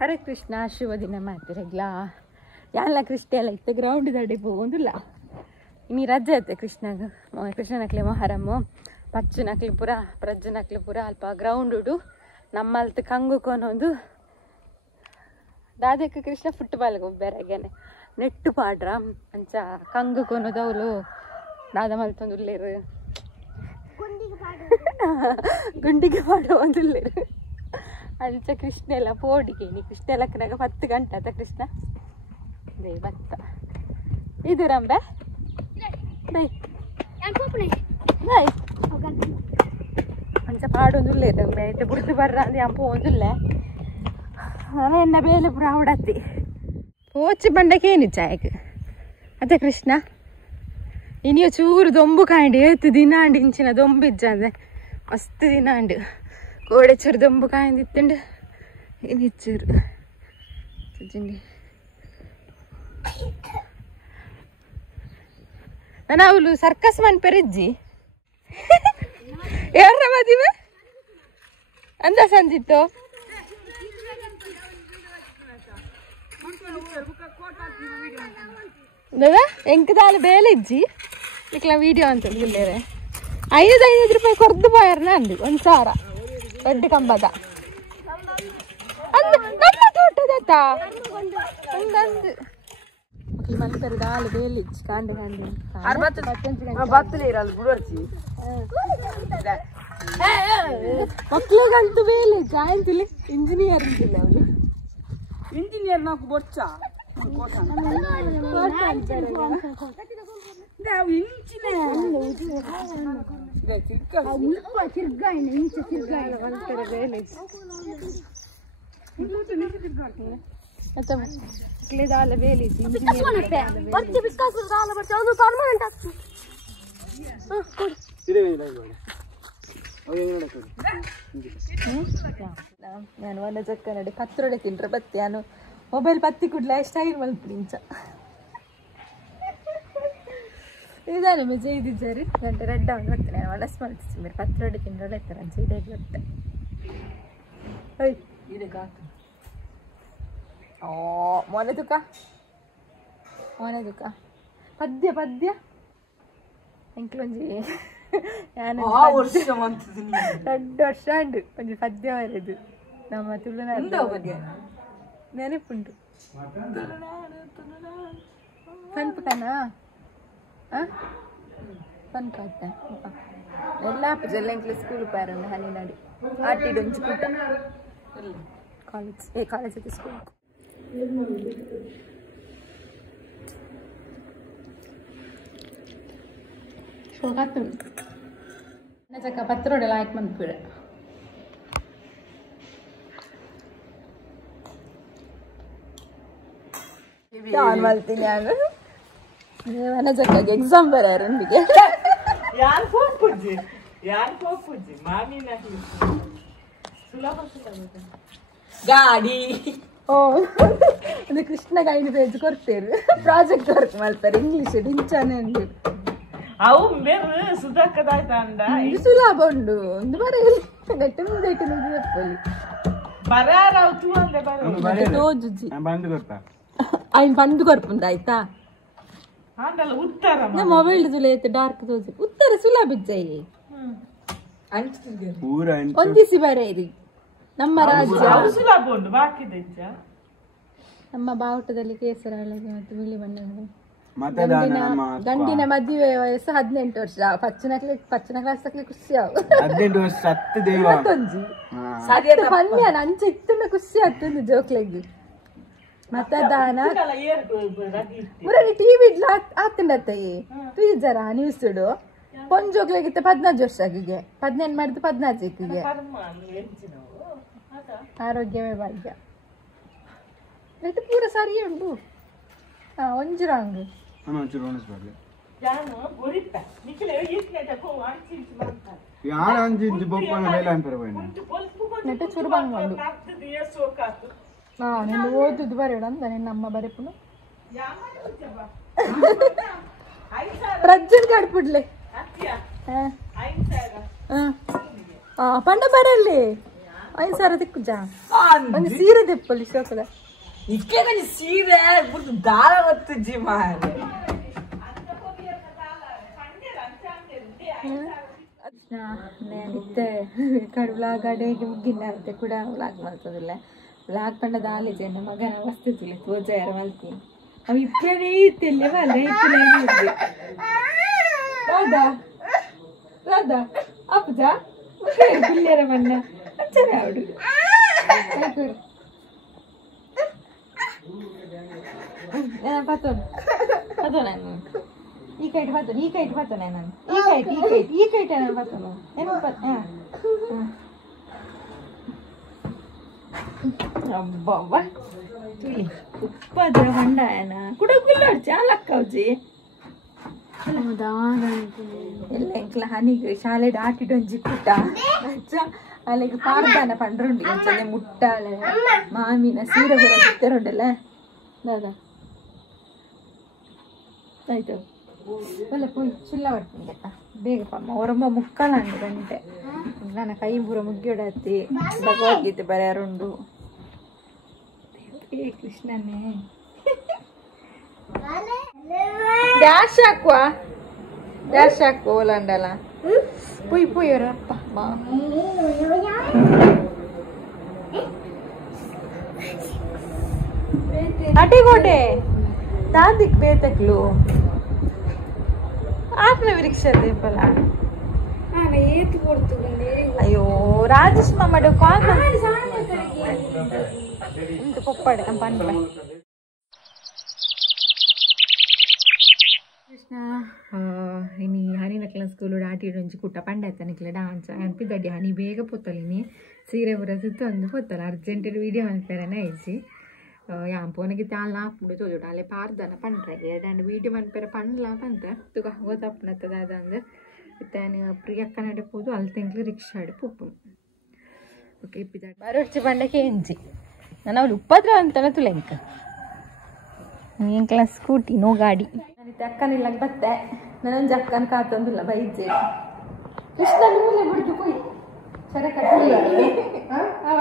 ಹರೇ ಕೃಷ್ಣ ಶುಭ ದಿನ ಮಾಡ್ತಿರಗ್ಲ ಎಲ್ಲ ಕೃಷ್ಣ ಎಲ್ಲ ಇತ್ತು ಗ್ರೌಂಡ್ ದಡಿ ಹೋಗೋದಿಲ್ಲ ಇನ್ನು ರಜೆ ಐತೆ ಕೃಷ್ಣನಕ್ಲೆ ಮೊಹರಮ್ಮು ಪಚ್ಚನಕ್ಲಿ ಪುರ ಪ್ರಜ್ಜನಕ್ಲಿ ಪುರ ಅಲ್ಪ ಗ್ರೌಂಡ್ ಉಡು ನಮ್ಮಲ್ತ ಕಂಗುಕೊನೊಂದು ದಾದಕ್ಕೆ ಕೃಷ್ಣ ಫುಟ್ಬಾಲ್ಗೆ ಹೋಗ್ಬೇರಾಗೇನೆ ನೆಟ್ಟು ಪಾಡ್ರ ಅಂಚ ಕಂಗುಕೊನೋದು ಅವಳು ದಾದ ಮಲ್ತೊಂದು ಉಲ್ಲೇರು ಗುಂಡಿಗೆ ಪಾಡೋ ಒಂದು ಉಲ್ಲೇರು ಅಂಚ ಕೃಷ್ಣ ಎಲ್ಲ ಪೋಡಿಗೇನಿ ಕೃಷ್ಣ ಎಲ್ಲಕ್ಕನಾಗ 10 ಗಂಟೆ ಆತ ಕೃಷ್ಣ ದೇ ಬತ್ತ ಇದು ರಂಬೆ ಬೈ ಅಂಚ ಪಾಡೊಂದುಲ್ಲೆ ರಂಬೆ ಐತೆ ಬುಡ್ದು ಬರ್ರ ಅಂದು ಅಂಪ ಒಂದುಲ್ಲೆ ನಾನು ಎನ್ನ ಬೇಲೆ ಪುರ ಅವಡತ್ತಿ ಪೋಚಿ ಬಂಡಕ್ಕೆ ಏನು ಚಾಯಕ್ ಅದೇ ಕೃಷ್ಣ ಇನಿಯೋ ಚೂರು ದೊಂಬು ಕಾಂಡಿ ಏತು ದಿನಾಂಡು ಇಂಚಿನ ದೊಂಬಿಜ್ಜ ಅಂದ್ರೆ ಮಸ್ತ್ ದಿನಾಂಡು ಕೋಡೆ ಚೂರು ದೊಂಬು ಕಾಯ್ದಿತ್ತಂಡು ಇನಿಚ್ಚೂರು ನಾನು ಅವಳು ಸರ್ಕಸ್ ಮನ್ಪೆರಿಜ್ಜಿ ಯಾರ ಮದಿವೆ ಅಂದ ಸಂಜಿತ್ತು ದಾದಾ ಎಂಕದಾಲು ಬೇಲೆ ಇಜ್ಜಿ ಇಕ್ಲ ವಿಡಿಯೋ ಅಂತ ಹೇಳಿದ್ರೆ 500 ರೂಪಾಯಿ ಕೊರ್ದು പോയാರ್ನ ಅಂದು 1000 ದೊಡ್ಡ ಕಂಬದ ನಮ್ಮ ತೋಟದತ್ತ ಹಂಗಂದು ಮಕ್ಳು ಮಲ್ಪೆರೆ ದಾಲು ಬೇಲೆ ಇಜ್ಜಿ ಕಾಂಡು ಮಕ್ಳಿಗಂತೂ ಬೇಲೆ ಜಾಯಿಂತಿಲಿ ಇಂಜಿನಿಯರ್ ಇದ್ದಿಲ್ಲ ಅವನು ಇಂಜಿನಿಯರ್ ನಾವು ಬೊಚ್ಚ ನಾನು ವನಜಕ್ಕ ನೋಡಿ ಪತ್ರೊಡೆ ತಿಂಡ್ರೆ ಬತ್ತಿ ನಾನು ಮೊಬೈಲ್ ಪತ್ತಿ ಕುಡ್ಲ ಸ್ಟೈಲ್ ಮಲ್ಪಿಂಚ ಇದಾನೆ ಮೆಜೆ ಇದ್ದಿದ್ದಾರೆ ಗಂಟೆ ರೆಡ್ ಅವನು ಬರ್ತೇನೆ ನಾನು ಒಲಸ್ ಮಾಡ್ತೀನಿ మీరు ಪತ್ರೊಡೆ ತಿಂಡ್ರೆ ಇರ್ತಾರೆ ಅನ್ಸಿ ಇದೇ ಬರುತ್ತೆ ಓ ಮೊನೆ ತುಕ ಪದ್ಯ ಪದ್ಯ ಎಂಕ್ಲೊಂಜಿ ನಾನು 2 ವರ್ಷ ಉಂಡು ಒಂಜಿ ಪದ್ಯ ಬರೆದು ನಮ್ಮ ತುಳುನಾಡು ಬಗ್ಗೆ ನೆನಪುಂಟು ಪನ್ಪುಕನಾ ಪನ್ಪಾತ ಎಲ್ಲ ಜಲ್ಲೆಂಕ್ಲೆ ಸ್ಕೂಲ್ ಪಾರಂಡು ಹನಿನಾಡಿ ಆಟಿಡು ಒಂಜಿ ಪುಟ್ಟ ಕಾಲೇಜ್ ಐತೆ ಸ್ಕೂಲ್ ಶೋಕಾತುಂಟು ನಜಕ್ಕ ಪತ್ರೊಡೆಲ್ಲ ಹಾಕಿ ಬಂದ್ಬಿಡ ನಾನು ಮಾಡ್ತೀನಿ ನಾನು ವನಜಕ್ಕಾಗಿ ಎಕ್ಸಾಮ್ ಬರೋರಿಗೆ ಗಾಡಿ ಓ ಅದು ಕೃಷ್ಣ ಗೈಡ್ ಪೇಜ್ ಕೊಡ್ತೇರು ಪ್ರಾಜೆಕ್ಟ್ ವರ್ಕ್ ಮಾಡ್ತಾರೆ ಇಂಗ್ಲಿಷ್ ಡಿಂಚಾನೆ ಉಂಡು ಅವು ಬೇರೆ ಸುಧಾಕದಾಯ್ತಂಡ ಸುಲಭ ಉಂಡು ಒಂದು ಬರೆಯಲಿ ನೆಟ್ಟು ಮುಂದೆ ಇಟ್ಟು ನಿಂತಿಪ್ಪಲ್ಲಿ ಬರಾರ ಅವತ್ತು ಅಂದೆ ಬರ ತೋಜುಜಿ ಬಂದು ಕೊಡ್ತಾ ఆయన పండు కొడుపుంది ఆಯ್ತಾ ಆಂಡಲ್ಲ ಉತ್ತರ ಮೊಬೈಲ್ ತುಲೇತು ಡಾರ್ಕ್ ತೋಜು ಉತ್ತರ ಸುಲಭ ಇಜ್ಜಾಯಿ ಒಂದಿಸಿ ಬರೆಯಿರಿ ನಮ್ಮ ರಾಜ್ಯ ಸುಲಭ ಉಂಟು ಬಾಕಿದೆ ನಮ್ಮ ಬಾವುಟದಲ್ಲಿ ಕೇಸರ ಹಳದಿ ಮತ್ತು ಬಿಳಿ ಬಣ್ಣಗಳು ಗಂಡಿನ ಮದುವೆ ವಯಸ್ಸು 18 ವರ್ಷ ಪಚ್ಚನ ಕ್ಲಾಸ್ ತಕ್ಲಿ ಖುಷಿ ಪನ್ಯ ನಂಚ ಇತ್ತನ್ನ ಖುಷಿ ಆಗ್ತದೆ ಜೋಕ್ಲೆಗ್ ಮತದಾನ ಮುರಳಿ ಟಿವಿ ಆತಂಡತ್ತಯ್ಯ ಫ್ರೀಜರ ನ್ಯೂಸ್ ಇಡು ಪೊಂಜೋಗ್ಲಾಗಿತ್ತ 15 ವರ್ಷ ಆಗಿಗೆ 18 ಮಾಡಿದ್ದು 14 ಇಕ್ಕಿಗೆ ಆರೋಗ್ಯವೇ ಭಾಗ್ಯ ಇದು ಪೂರ ಸರಿ ಉಂಟು ಒಂಜು ರಾಂಗ್ ನೆಟ್ಟ ಚೂರು ಬಂದು నేను ఓదుద్దు బరేడు అంద నేను అమ్మ బరెప్పుడు ప్రజ్జన్ గడుపుడ్లే పండ బరెల్లి ಐದು ಸಾವಿರ ದಿಕ್ಕುಜಾ ಒಂದು ಸೀರೆ ದೆಪ್ಪಲ್ಲಿ ಶೋಕದ ಇಕ್ಕೆ ಸೀರೆ ಬಿಟ್ಟು ದಾರ ಒತ್ತುಜ್ಜಿ ಮಾರೆ నేనైతే ఇక్కడ వ్లాగ్ ఆడేకి ముగ్గిన అయితే కూడా వ్లాగ్ ಮಾಡ್ತದಿಲ್ಲ ವ್ಲಾಗ್ ಪಂಡದ ಆಲೇಜ್ ನನ್ನ ಮಗನ ವಸ್ತುತಿಲ್ಲ ತೋಜಾರ ಮಲ್ತೀನಿ ಅವು ಇಪ್ಪನೇ ಇತ್ತಿಲ್ಲ ಅಲ್ಲ ಇತ್ತಿಲ್ಲ ರಾಧಾ ರಾಧಾ ಅಪ್ಪಜಾ ಬಿಲ್ಲೇರ ಮನ್ನ ಅಚ್ಚರ ಆಡು ಪತ್ತೋನು ನಾನು ಈ ಕೈಟ್ ಬರ್ತೇನೆ ನಾನು ಈ ಕೈಟ್ ನಾನು ಬರ್ತೇನೆ ಏನು ಅಬ್ಬವ್ವ ತುಳಿ ಉಪ್ಪದ್ರ ಹೊಂಡಾಯನ ಕುಡಗುಲ್ಲೋಡ್ಚಿ ಅಲ್ಲಕ್ಕವ್ಜಿ ಎಲ್ಲ ಎಂಕ್ಲ ಹನಿಗೆ ಶಾಲೆ ದಾಟಿಡೊಂಜಿ ಪುಟ್ಟ ಅಜ್ಜ ಅಲ್ಲಿಗೆ ಪಾರ್ದಾನ ಪಂಡ್ರುಂಡಿ ಅಂಚನೆ ಮುಟ್ಟಾಳೆ ಮಾಮಿನ ಸೀರೆ ಬರ ಬಿತ್ತರುಂಡಲ್ಲ ದಾದಾ ಆಯ್ತು ಅಲ್ಲ ಪೋಯ್ ಸುಲ್ಲ ಬರ್ತೀನಿ ಬೇಗ ಪಮ್ಮ ಹೊರಂಬ ಮುಕ್ಕಲಂಡು ಗಂಟೆ ನನ್ನ ಕೈ ಪೂರ ಮುಗ್ಗಿಡತ್ತಿ ಭಗವದ್ಗೀತೆ ಬರೆಯಾರುಂಡು ಏ ಕೃಷ್ಣನೇ ಡ್ಯಾಶ್ ಹಾಕು ಓಲಂಡಲ್ಲ ಪುಯ್ ಪುಯ್ ಅವರಪ್ಪ ಅಟಿಗೋಡೆ ತಾಂದಿಕ್ ಬೇತಕ್ಲು आपने रिक्शा दे पला हां मैं ये तो बोल तू गंदे अयो राजेश मामा डो कॉल कर इंत पप्पड़ कंपन पे कृष्ण इनी हनी नक्ला स्कूल डाटी डंजी कुट्ಟ पंडायत निकले डांस अनिपिदड्डी हनी ಬೇಗ ಪೊತ್ತಲಿನಿ ಸೀರೆ ಬರಸಿತ್ತು ಅಂದು ಪೊತ್ತಲ ಅರ್ಜೆಂಟ್ ವಿಡಿಯೋ ಅನ್ಪೇರನೆ ಐಸಿ ಯಾಂಪೋನಿಗೆ ತಾಳ ಹಾಕ್ಬಿಡು ತೋಜೋಡು ಅಲ್ಲೇ ಪಾರ್ದನ ಪಂಡ್ರೆ ಎರಡು ವೀಡಿಯೋ ಮನ್ಪೇರ ಪಂಡ್ಲ ಪಂತ ತುಗ ಓದಪ್ಪನತ್ತದ ಅಂದ್ರೆ ಇತ್ತಾನೆ ಪ್ರಿಯಕ್ಕ ನಡೆಪೋದು ಅಲ್ಲಿ ತಿಂಗ್ಳು ರಿಕ್ಷಾ ಪುಪ್ಪು ಓಕೆ ಇಪ್ಪಿದ ಬರೋಡ್ಚಿ ಬಂಡಕ್ಕೆ ಎಂಜಿ ನಾನು ಅವ್ಳು ಉಪ್ಪದ್ರ ಅಂತಾನೆ ತುಲೆಂಕ ಎಂಕ್ಲ ಸ್ಕೂಟಿ ನೋ ಗಾಡಿ ನಾನು ಅಕ್ಕನಿಲ್ಲ ಬತ್ತೆ ನಾನೊಂದು ಅಕ್ಕನ ಕಾತಂದಿಲ್ಲ ಬೈಜೆ ಕೃಷ್ಣ ನಿಮ್ಮಲ್ಲೇ ಬಿಡ್ದು ಕೊಯ್ ಸರ ಕಟ್ಟಿಲ್ಲ ಅವ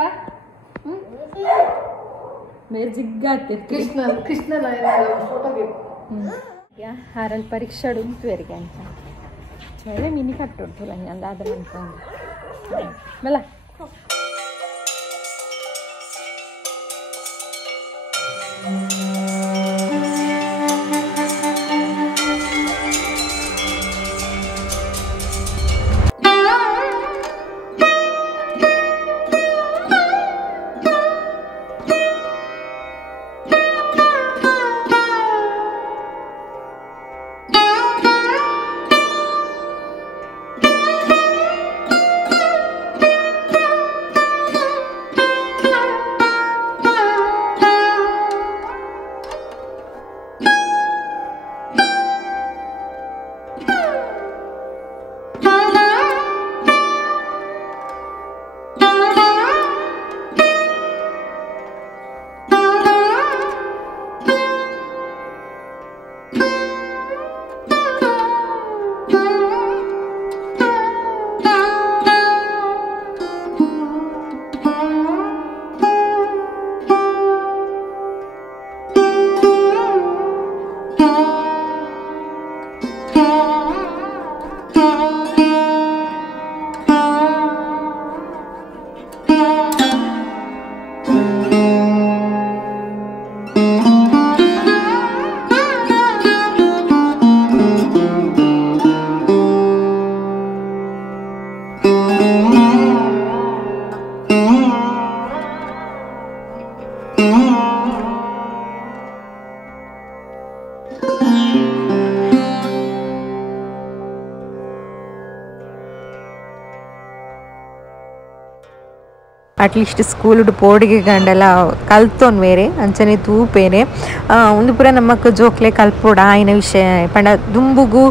मेरे जिग्गाते कृष्ण फोटो या हारल परीक्षा वेरिगे अंत मेरे मिनी कट्टोडु अंदाद मला ಅಟ್ಲೀಸ್ಟ್ ಸ್ಕೂಲ್ಡು ಪೋಡಿಗೆ ಗಂಡೆಲ್ಲ ಕಲ್ತೋನ್ ಬೇರೆ ಅಂಚನೆ ತೂಪೇನೆ ಒಂದು ಪುರ ನಮ್ಮಕ್ಕ ಜೋಕ್ಲೆ ಕಲ್ಪೋಡ ಆಯ್ನ ವಿಷಯ ಪಂಡ ದುಂಬುಗು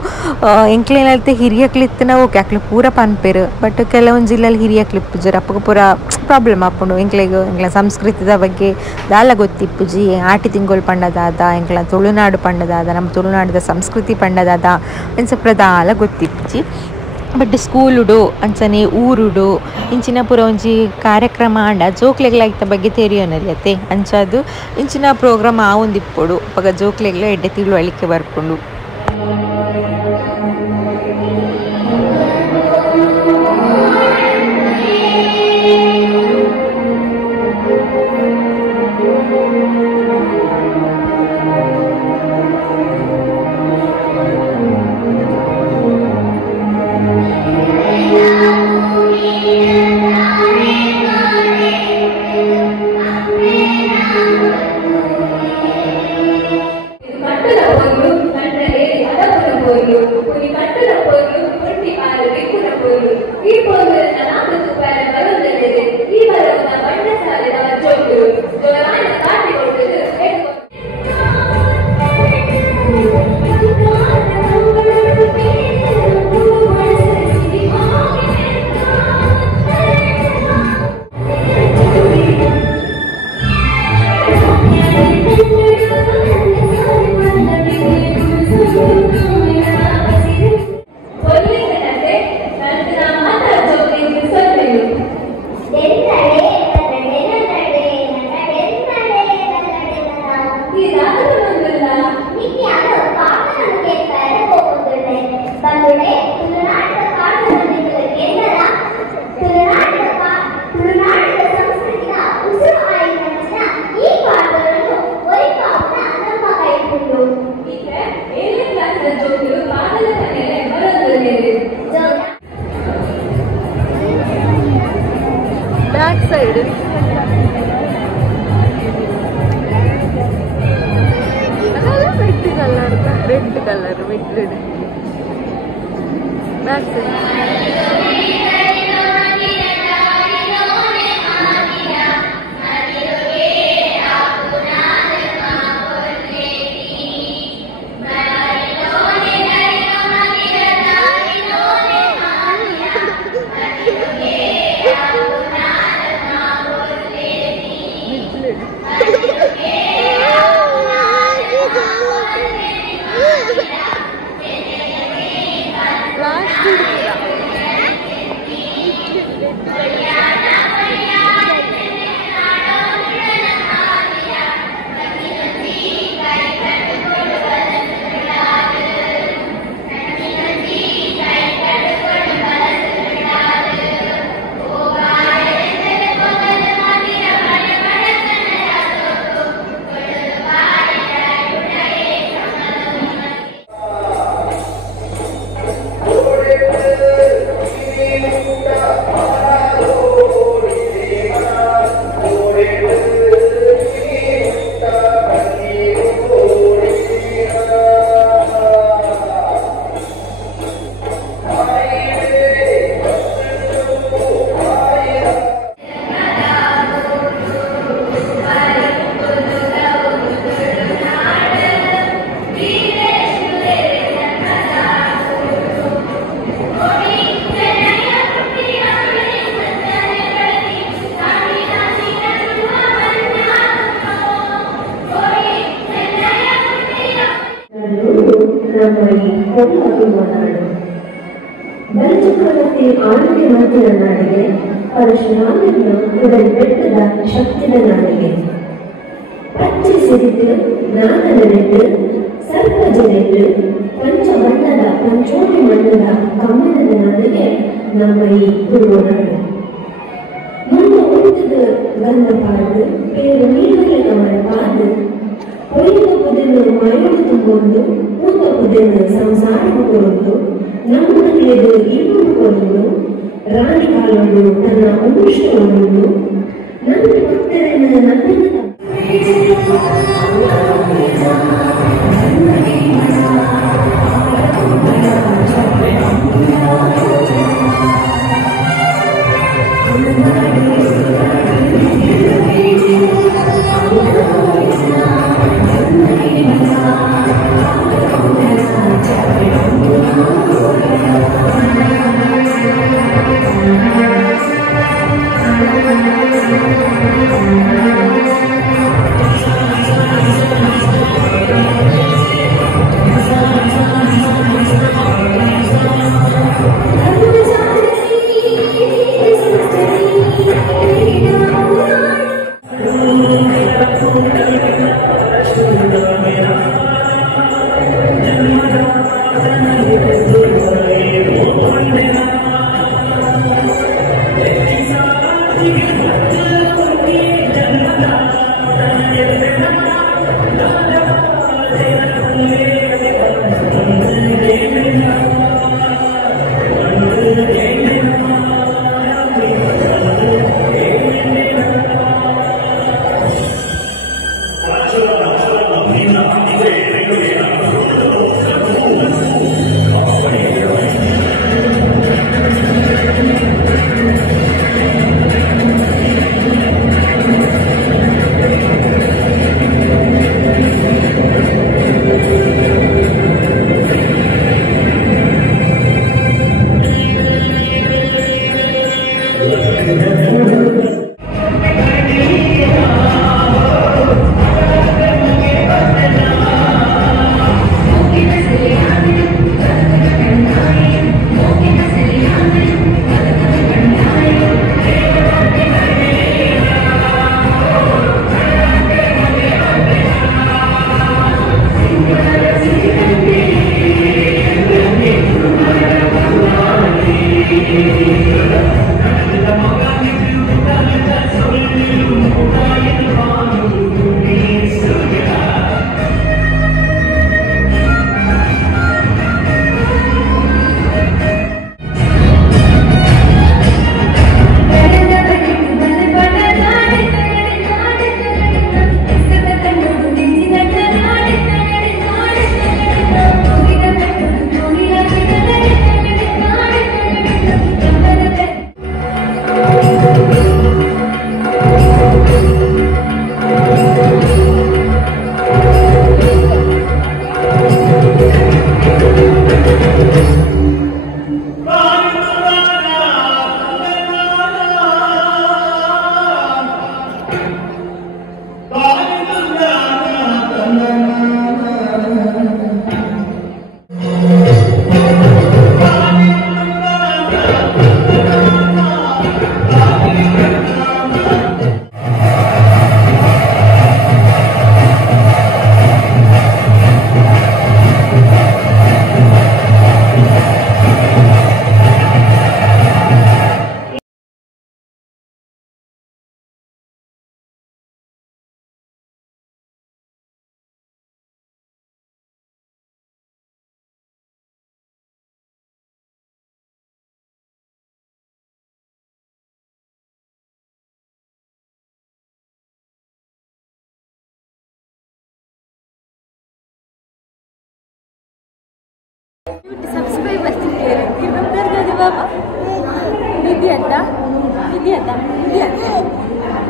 ಎಂಕ್ಲೇನಲ್ತೆ ಹಿರಿಯಕ್ಲಿತ್ತನ ಓಕೆ ಅಕ್ಲು ಪೂರ ಪನ್ಪೇರು ಬಟ್ ಕೆಲವೊಂದು ಜಿಲ್ಲೆಯಲ್ಲಿ ಹಿರಿಯಕ್ಲಿಪ್ಪುಜರು ಅಪ್ಪಗ ಪೂರ ಪ್ರಾಬ್ಲಮ್ ಆಪುಂಡು ಎಂಕ್ಲ ಸಂಸ್ಕೃತಿದ ಬಗ್ಗೆ ದಾಲ ಗೊತ್ತಿಪ್ಪುಜಿ ಆಟಿ ತಿಂಗೋಳು ಪಂಡದಾದ ಎಂಕ್ಲ ತುಳುನಾಡು ಪಂಡದಾದ ನಮ್ಮ ತುಳುನಾಡದ ಸಂಸ್ಕೃತಿ ಪಂಡದಾದ ಎನ್ಸ ಪ್ರದಾಲ ಗೊತ್ತಿಪ್ಪುಜಿ ಬಟ್ ಸ್ಕೂಲುಡು ಅಂಚನೆ ಊರುಡು ಇಂಚಿನ ಪೂರ ಒಂಜಿ ಕಾರ್ಯಕ್ರಮ ಆಂಡ ಜೋಕ್ಲೆಗ್ಲಾಯ್ತ ಬಗ್ಗೆ ತೆರಿಯೋನಲ್ಲತೆ ಅಂಚದು ಇಂಚಿನ ಪ್ರೋಗ್ರಾಮ್ ಆವೊಂದಿಪ್ಪೊಡು ಪಗ ಜೋಕ್ಲೆಗ್ಲ ಎಡ್ಡೆ ತಿಳುವಳಿಕೆ ಬರ್ಕೊಂಡು ಆರೋಗ್ಯ ಮಂತ್ರಿಯ ನಾಡಿಗೆ ಪರಶುರಾಮನ ಉಡಲ್ ಬೆಟ್ಟದ ಶಕ್ತಿಯ ನಾಡಿಗೆ ಪಚ್ಚೆ ಸಿರಿತು ನಾಗನನೆಟ್ಟು ಸರ್ಪ ಜನೆಟ್ಟು ಪಂಚಬಣ್ಣದ ಪಂಚೋಡಿ ಮಣ್ಣದ ಕಮ್ಮನದ ನಾಡಿಗೆ ನಮ್ಮ ಈ ತುಳುನಾಡು ಮುಂದೆ ಉಳಿದ ಗಂಧ ಪಾಡು ಬೇರು ನೀರಲ್ಲಿ ಅವರ ಪಾದು ಹೊಯ್ದ ಪುದನ್ನು ಮಯೋಡು ತುಂಬೋದು ಊತ ಪುದನ್ನು ಸಂಸಾರ ಕೊಡುವುದು ನಮ್ಮನೆಯದು ಇರುವುದು ರಾಣಿ ಕಾಲೋಡು ತನ್ನ ಅನುಷ್ಠವನ್ನು ನನ್ನ ಭಕ್ತರನ್ನು ನನ್ನನ್ನು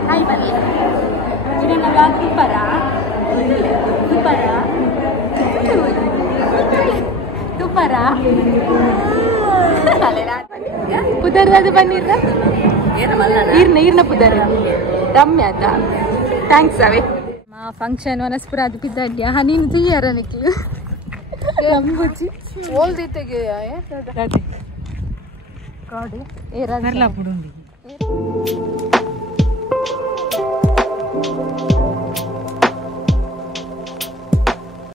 ಹಾಯ್ ಬನ್ನಿ ಇದನ್ನ ಬ್ಲಾಗ್ ಸೂಪರಾ ಪುದರ್ದು ಬನ್ನಿರ್ದ ಈರ್ನ ಪುದರ್ ರಮ್ಯ ಆತ ಥ್ಯಾಂಕ್ಸ್ ಅವೇ ಫಂಕ್ಷನ್ ವನಸ್ಪುರ ಅದು ಬಿದ್ದಡ್ಯ ಹನೀನು ತುಯ್ಯಾರ ನಿಕ್ಲು ರಂಗುಚಿ ಓಲ್ದಿತ್ತೆಗೆ ಕಾಡು ಏರ